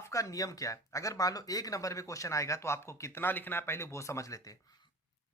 आपका नियम क्या है? अगर मान लो 1 नंबर में क्वेश्चन आएगा तो आपको कितना लिखना है पहले वो समझ लेते हैं।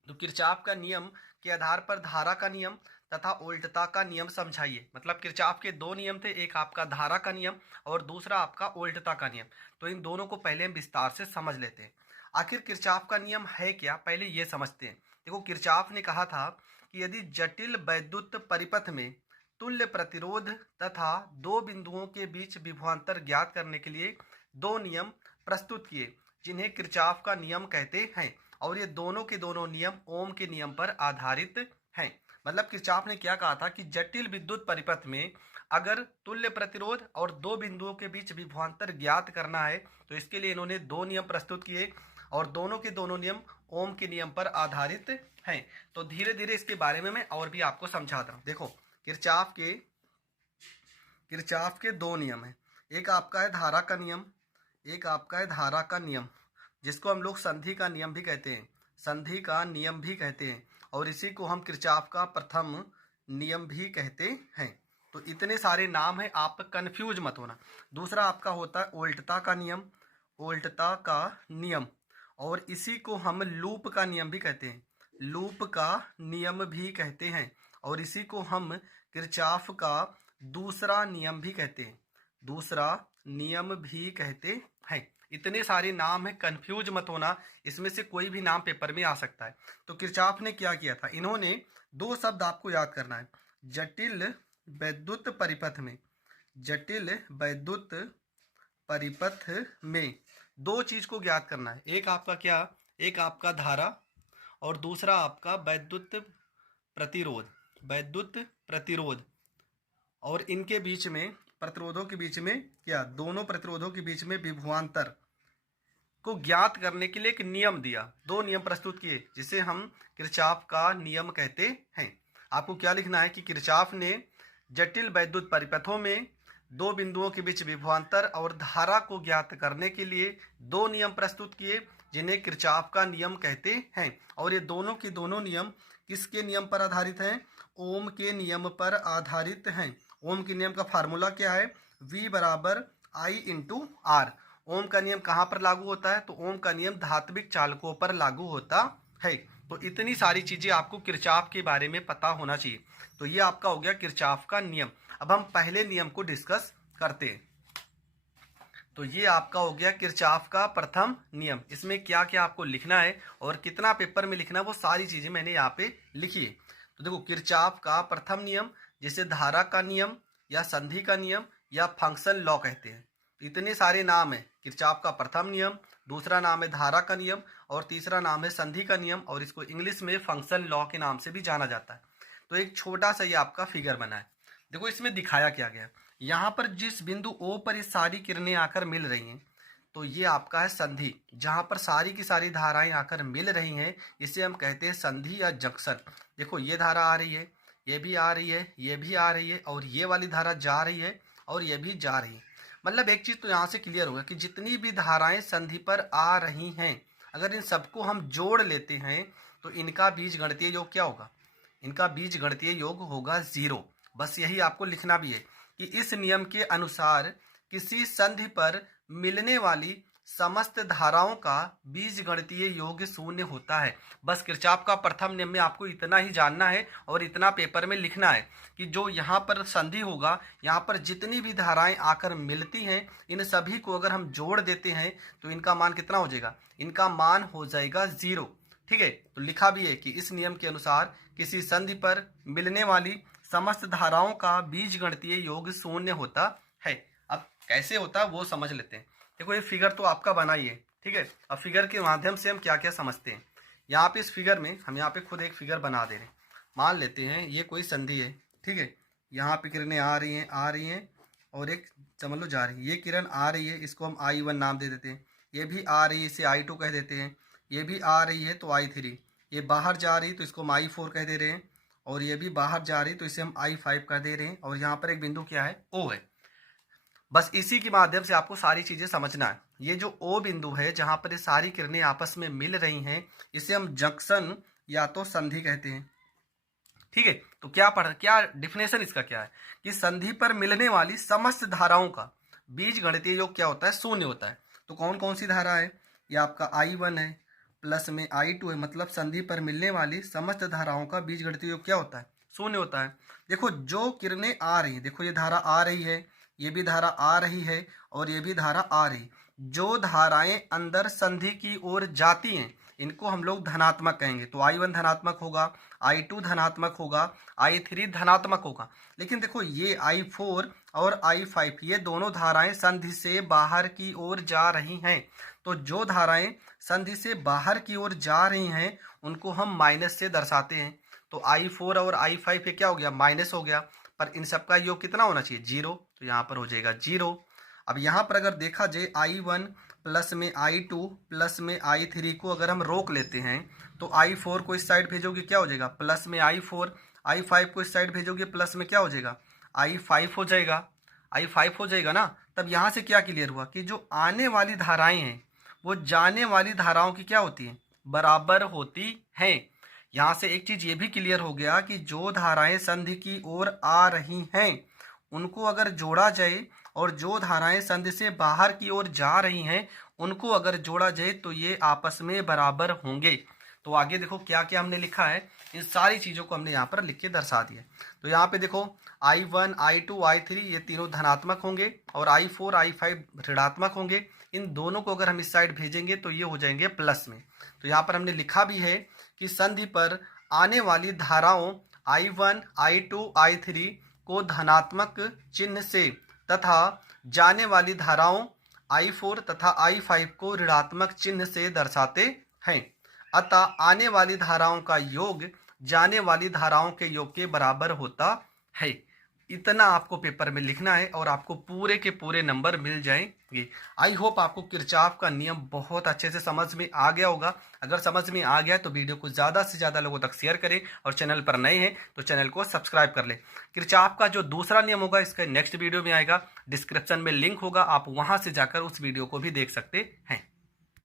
तो किरचॉफ का नियम के आधार पर धारा का नियम तथा उल्टता का नियम समझाइए। मतलब किरचॉफ के 2 नियम थे, एक आपका धारा का नियम और दूसरा आपका उल्टता का नियम। तो इन दोनों को पहले हम विस्तार से समझ लेते हैं। आखिर किरचॉफ का नियम है क्या, पहले ये समझते हैं। देखो, किरचॉफ ने कहा था कि यदि जटिल वैद्युत परिपथ में तुल्य प्रतिरोध तथा दो बिंदुओं के बीच विभवांतर ज्ञात करने के लिए दो नियम प्रस्तुत किए, जिन्हें किरचॉफ का नियम कहते हैं। और ये दोनों के दोनों नियम ओम के नियम पर आधारित हैं। मतलब किरचॉफ ने क्या कहा था कि जटिल विद्युत परिपथ में अगर तुल्य प्रतिरोध और दो बिंदुओं के बीच विभवांतर ज्ञात करना है तो इसके लिए इन्होंने दो नियम प्रस्तुत किए और दोनों के दोनों नियम ओम के नियम पर आधारित हैं। तो धीरे धीरे इसके बारे में मैं और भी आपको समझाता हूँ। देखो, किरचॉफ के दो नियम हैं। एक आपका है धारा का नियम, एक आपका है धारा का नियम, जिसको हम लोग संधि का नियम भी कहते हैं, संधि का नियम भी कहते हैं। और इसी को हम किरचॉफ का प्रथम नियम भी कहते हैं। तो इतने सारे नाम हैं, आप कंफ्यूज मत होना। दूसरा आपका होता है उल्टता का नियम, उल्टता का नियम, और इसी को हम लूप का नियम भी कहते हैं, लूप का नियम भी कहते हैं। और इसी को हम किरचॉफ का दूसरा नियम भी कहते हैं, दूसरा नियम भी कहते हैं। इतने सारे नाम हैं, कंफ्यूज मत होना, इसमें से कोई भी नाम पेपर में आ सकता है। तो किरचॉफ ने क्या किया था, इन्होंने दो शब्द आपको याद करना है। जटिल वैद्युत परिपथ में, जटिल वैद्युत परिपथ में दो चीज को ज्ञात करना है। एक आपका क्या, एक आपका धारा और दूसरा आपका वैद्युत प्रतिरोध, वैद्युत प्रतिरोध। और इनके बीच में, प्रतिरोधों के बीच में क्या, दोनों प्रतिरोधों के बीच में विभवांतर को ज्ञात करने के लिए एक नियम दिया, दो नियम प्रस्तुत किए, जिसे हम किरचॉफ का नियम कहते हैं। आपको क्या लिखना है कि किरचॉफ ने जटिल वैद्युत परिपथों में दो बिंदुओं के बीच विभवांतर और धारा को ज्ञात करने के लिए दो नियम प्रस्तुत किए, जिन्हें किरचॉफ का नियम कहते हैं। और ये दोनों के दोनों नियम किसके नियम पर आधारित हैं, ओम के नियम पर आधारित हैं। ओम के नियम का फार्मूला क्या है, V बराबर I इंटू आर। ओम का नियम कहाँ पर लागू होता है, तो ओम का नियम धात्विक चालकों पर लागू होता है। तो इतनी सारी चीजें आपको किरचॉफ के बारे में पता होना चाहिए। तो ये आपका हो गया किरचॉफ का नियम। अब हम पहले नियम को डिस्कस करते हैं। तो ये आपका हो गया किरचॉफ का प्रथम नियम। इसमें क्या क्या आपको लिखना है और कितना पेपर में लिखना है, वो सारी चीजें मैंने यहाँ पे लिखी है। तो देखो, किरचॉफ का प्रथम नियम, जिसे धारा का नियम या संधि का नियम या फंक्शन लॉ कहते हैं। इतने सारे नाम है। किरचॉफ का प्रथम नियम, दूसरा नाम है धारा का नियम और तीसरा नाम है संधि का नियम, और इसको इंग्लिश में फंक्शन लॉ के नाम से भी जाना जाता है। तो एक छोटा सा ये आपका फिगर बना है। देखो, इसमें दिखाया क्या गया, यहाँ पर जिस बिंदु O पर ये सारी किरणें आकर मिल रही हैं, तो ये आपका है संधि। जहाँ पर सारी की सारी धाराएं आकर मिल रही हैं, इसे हम कहते हैं संधि या जंक्शन। देखो, ये धारा आ रही है, ये भी आ रही है, ये भी आ रही है, और ये वाली धारा जा रही है और ये भी जा रही है। मतलब एक चीज तो यहाँ से क्लियर होगा कि जितनी भी धाराएं संधि पर आ रही हैं, अगर इन सबको हम जोड़ लेते हैं तो इनका बीजगणितीय योग क्या होगा, इनका बीजगणितीय योग होगा 0। बस यही आपको लिखना भी है कि इस नियम के अनुसार किसी संधि पर मिलने वाली समस्त धाराओं का बीजगणितीय योग 0 होता है। बस किरचॉफ का प्रथम नियम में आपको इतना ही जानना है और इतना पेपर में लिखना है कि जो यहाँ पर संधि होगा, यहाँ पर जितनी भी धाराएं आकर मिलती हैं, इन सभी को अगर हम जोड़ देते हैं तो इनका मान कितना हो जाएगा, इनका मान हो जाएगा 0। ठीक है, तो लिखा भी है कि इस नियम के अनुसार किसी संधि पर मिलने वाली समस्त धाराओं का बीजगणितीय योग 0 होता है। अब कैसे होता है वो समझ लेते हैं। देखो, ये फिगर तो आपका बना ही है, ठीक है। अब फिगर के माध्यम से हम क्या क्या समझते हैं। यहाँ पे इस फिगर में हम यहाँ पे खुद एक फिगर बना दे रहे हैं। मान लेते हैं ये कोई संधि है, ठीक है। यहाँ पे किरणें आ रही हैं और एक समझ लो जा रही है। ये किरण आ रही है, इसको हम I1 नाम दे देते हैं। ये भी आ रही है, इसे I2 कह देते हैं। ये भी आ रही है तो I3। ये बाहर जा रही तो इसको हम I4 कह दे रहे हैं, और ये भी बाहर जा रही तो इसे हम I5 कह दे रहे हैं। और यहाँ पर एक बिंदु क्या है, O है। बस इसी के माध्यम से आपको सारी चीजें समझना है। ये जो O बिंदु है, जहां पर ये सारी किरणें आपस में मिल रही हैं, इसे हम जंक्शन या तो संधि कहते हैं। ठीक है, तो क्या डिफिनेशन इसका क्या है कि संधि पर मिलने वाली समस्त धाराओं का बीज गणितीय योग क्या होता है, शून्य होता है। तो कौन कौन सी धारा है, ये आपका I1 है प्लस में I2 है, मतलब संधि पर मिलने वाली समस्त धाराओं का बीज गणितीय योग क्या होता है, शून्य होता है। देखो जो किरणें आ रही, देखो ये धारा आ रही है, ये भी धारा आ रही है और ये भी धारा आ रही, जो धाराएं अंदर संधि की ओर जाती हैं इनको हम लोग धनात्मक कहेंगे। तो I1 धनात्मक होगा, I2 धनात्मक होगा, I3 धनात्मक होगा। लेकिन देखो ये I4 और I5 ये दोनों धाराएं संधि से बाहर की ओर जा रही हैं। तो जो धाराएं संधि से बाहर की ओर जा रही हैं उनको हम माइनस से दर्शाते हैं। तो I4 और I5 ये क्या हो गया, माइनस हो गया, पर इन सबका योग कितना होना चाहिए, 0, तो यहाँ पर हो जाएगा 0। अब यहाँ पर अगर देखा जाए I1 प्लस में I2 प्लस में I3 को अगर हम रोक लेते हैं तो I4 को इस साइड भेजोगे क्या हो जाएगा, प्लस में I4, I5 को इस साइड भेजोगे प्लस में क्या हो जाएगा, I5 हो जाएगा, I5 हो जाएगा ना। तब यहाँ से क्या क्लियर हुआ कि जो आने वाली धाराएं हैं वो जाने वाली धाराओं की क्या होती हैं, बराबर होती हैं। यहाँ से एक चीज ये भी क्लियर हो गया कि जो धाराएं संधि की ओर आ रही हैं उनको अगर जोड़ा जाए और जो धाराएं संधि से बाहर की ओर जा रही हैं उनको अगर जोड़ा जाए तो ये आपस में बराबर होंगे। तो आगे देखो क्या क्या हमने लिखा है, इन सारी चीज़ों को हमने यहाँ पर लिख के दर्शा दिया। तो यहाँ पे देखो I1, I2, I3 ये तीनों धनात्मक होंगे और I4, I5 ऋणात्मक होंगे। इन दोनों को अगर हम इस साइड भेजेंगे तो ये हो जाएंगे प्लस में। तो यहाँ पर हमने लिखा भी है कि संधि पर आने वाली धाराओं I1, I2, I3 को धनात्मक चिन्ह से तथा जाने वाली धाराओं I4 तथा I5 को ऋणात्मक चिन्ह से दर्शाते हैं। अतः आने वाली धाराओं का योग जाने वाली धाराओं के योग के बराबर होता है। इतना आपको पेपर में लिखना है और आपको पूरे के पूरे नंबर मिल जाएंगे। आई होप आपको किरचॉफ का नियम बहुत अच्छे से समझ में आ गया होगा। अगर समझ में आ गया तो वीडियो को ज़्यादा से ज़्यादा लोगों तक शेयर करें और चैनल पर नए हैं तो चैनल को सब्सक्राइब कर लें। किरचॉफ का जो दूसरा नियम होगा इसका नेक्स्ट वीडियो में आएगा, डिस्क्रिप्शन में लिंक होगा, आप वहाँ से जाकर उस वीडियो को भी देख सकते हैं।